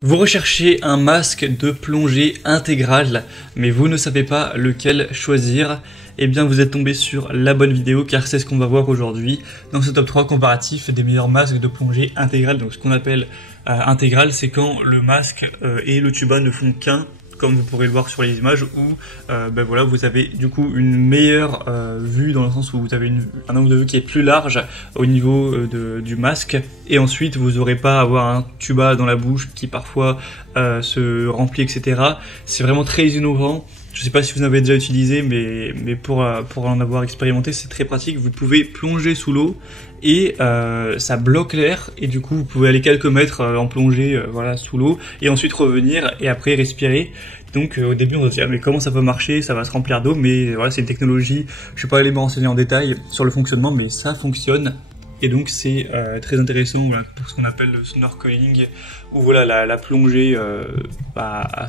Vous recherchez un masque de plongée intégral, mais vous ne savez pas lequel choisir. Eh bien, vous êtes tombé sur la bonne vidéo, car c'est ce qu'on va voir aujourd'hui dans ce top 3 comparatif des meilleurs masques de plongée intégral. Donc, ce qu'on appelle intégral, c'est quand le masque et le tuba ne font qu'un, comme vous pourrez le voir sur les images, où voilà, vous avez du coup une meilleure vue, dans le sens où vous avez un angle de vue qui est plus large au niveau du masque, et ensuite vous n'aurez pas à avoir un tuba dans la bouche qui parfois se remplit, etc. C'est vraiment très innovant. Je ne sais pas si vous en avez déjà utilisé, mais pour en avoir expérimenté, c'est très pratique. Vous pouvez plonger sous l'eau et ça bloque l'air, et du coup vous pouvez aller quelques mètres en plongée voilà, sous l'eau, et ensuite revenir et après respirer. Donc au début on va se dire mais comment ça peut marcher, ça va se remplir d'eau, mais voilà, c'est une technologie, je suis pas allé me renseigner en détail sur le fonctionnement, mais ça fonctionne. Et donc c'est très intéressant, voilà, pour ce qu'on appelle le snorkeling, ou voilà la plongée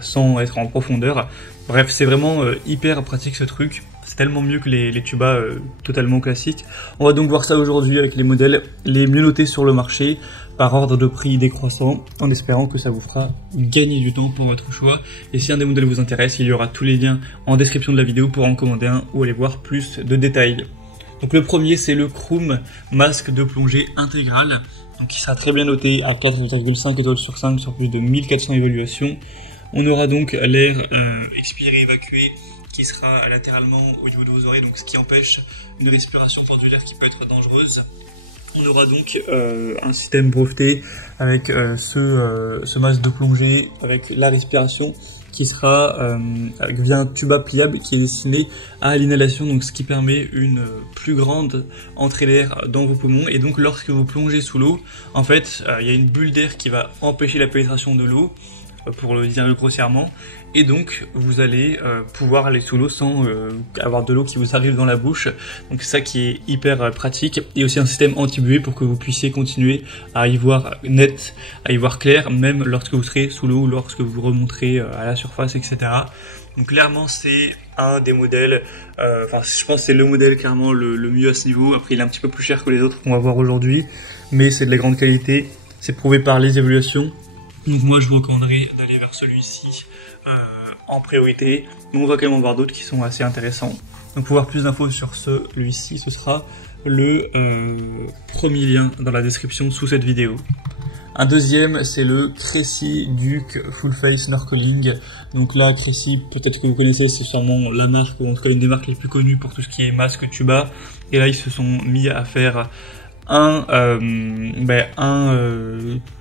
sans être en profondeur. Bref, c'est vraiment hyper pratique ce truc. C'est tellement mieux que les tubas totalement classiques. On va donc voir ça aujourd'hui avec les modèles les mieux notés sur le marché, par ordre de prix décroissant, en espérant que ça vous fera gagner du temps pour votre choix. Et si un des modèles vous intéresse, il y aura tous les liens en description de la vidéo pour en commander un ou aller voir plus de détails. Donc le premier, c'est le Kroom masque de plongée intégral, donc qui sera très bien noté à 4,5 étoiles sur 5 sur plus de 1400 évaluations. On aura donc l'air expiré, évacué, qui sera latéralement au niveau de vos oreilles, donc ce qui empêche une respiration tendulaire qui peut être dangereuse. On aura donc un système breveté avec ce masque de plongée avec la respiration qui sera via un tuba pliable qui est destiné à l'inhalation, donc ce qui permet une plus grande entrée d'air dans vos poumons. Et donc lorsque vous plongez sous l'eau, en fait, il y a une bulle d'air qui va empêcher la pénétration de l'eau, pour le dire grossièrement, et donc vous allez pouvoir aller sous l'eau sans avoir de l'eau qui vous arrive dans la bouche. Donc c'est ça qui est hyper pratique, et aussi un système anti-buée pour que vous puissiez continuer à y voir net, à y voir clair, même lorsque vous serez sous l'eau ou lorsque vous remonterez à la surface, etc. Donc clairement c'est un des modèles, je pense que c'est le modèle clairement le mieux à ce niveau. Après il est un petit peu plus cher que les autres qu'on va voir aujourd'hui, mais c'est de la grande qualité, c'est prouvé par les évaluations. Donc moi je vous recommanderais d'aller vers celui-ci en priorité, mais on va quand même en voir d'autres qui sont assez intéressants. Donc pour voir plus d'infos sur celui-ci, ce sera le premier lien dans la description sous cette vidéo. Un deuxième, c'est le Crazy Duke Full Face Snorkeling. Donc là, Crazy, peut-être que vous connaissez, c'est sûrement la marque, ou en tout cas une des marques les plus connues pour tout ce qui est masque tuba. Et là, ils se sont mis à faire un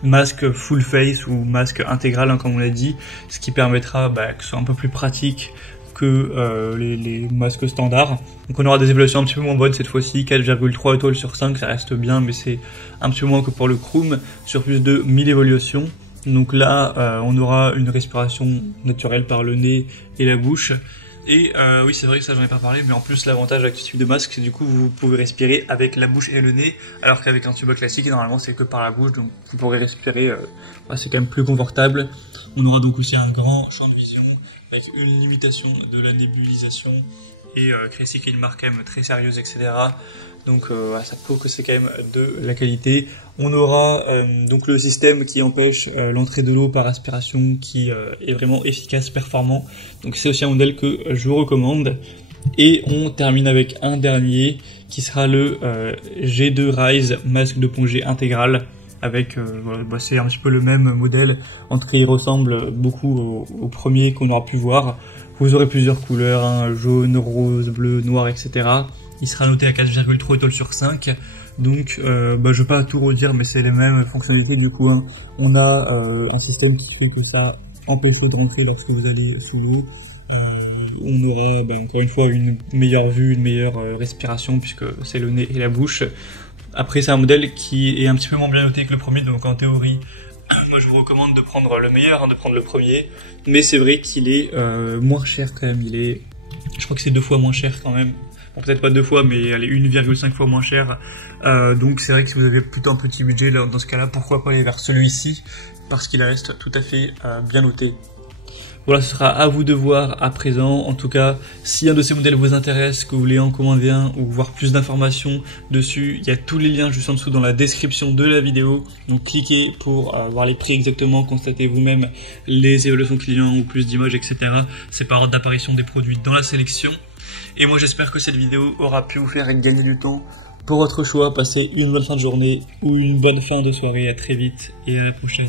masque full face ou masque intégral, comme on l'a dit, ce qui permettra que ce soit un peu plus pratique que les masques standards. Donc on aura des évaluations un petit peu moins bonnes cette fois-ci, 4,3 étoiles sur 5, ça reste bien, mais c'est un petit peu moins que pour le Kroom, sur plus de 1000 évaluations. Donc là, on aura une respiration naturelle par le nez et la bouche. Et oui, c'est vrai que ça j'en ai pas parlé, mais en plus l'avantage avec ce type de masque, c'est du coup vous pouvez respirer avec la bouche et le nez, alors qu'avec un tuba classique, normalement c'est que par la bouche, donc vous pourrez respirer, c'est quand même plus confortable. On aura donc aussi un grand champ de vision, avec une limitation de la nébulisation, et Crazy qui est une marque quand même très sérieuse, etc. Donc ça prouve que c'est quand même de la qualité. On aura donc le système qui empêche l'entrée de l'eau par aspiration, qui est vraiment efficace, performant. Donc c'est aussi un modèle que je vous recommande. Et on termine avec un dernier qui sera le G2 Rise masque de plongée intégral. Avec c'est un petit peu le même modèle, en tout cas il ressemble beaucoup au premier qu'on aura pu voir. Vous aurez plusieurs couleurs, hein, jaune, rose, bleu, noir, etc. Il sera noté à 4,3 étoiles sur 5. Donc je vais pas tout redire, mais c'est les mêmes fonctionnalités du coup, hein. On a un système qui fait que ça empêche l'eau de rentrer lorsque vous allez sous l'eau. On aura encore une fois une meilleure vue, une meilleure respiration, puisque c'est le nez et la bouche. Après c'est un modèle qui est un petit peu moins bien noté que le premier, donc en théorie moi je vous recommande de prendre le meilleur, hein, de prendre le premier. Mais c'est vrai qu'il est moins cher quand même, je crois que c'est 2 fois moins cher quand même. Bon, peut-être pas 2 fois, mais elle est 1,5 fois moins chère. Donc c'est vrai que si vous avez plutôt un petit budget, là, dans ce cas-là, pourquoi pas aller vers celui-ci, parce qu'il reste tout à fait bien noté. Voilà, ce sera à vous de voir à présent. En tout cas, si un de ces modèles vous intéresse, que vous voulez en commander un ou voir plus d'informations dessus, il y a tous les liens juste en dessous dans la description de la vidéo. Donc cliquez pour voir les prix exactement, constatez vous-même les évaluations clients ou plus d'images, etc. C'est par ordre d'apparition des produits dans la sélection. Et moi j'espère que cette vidéo aura pu vous faire gagner du temps pour votre choix. Passez une bonne fin de journée ou une bonne fin de soirée. À très vite et à la prochaine.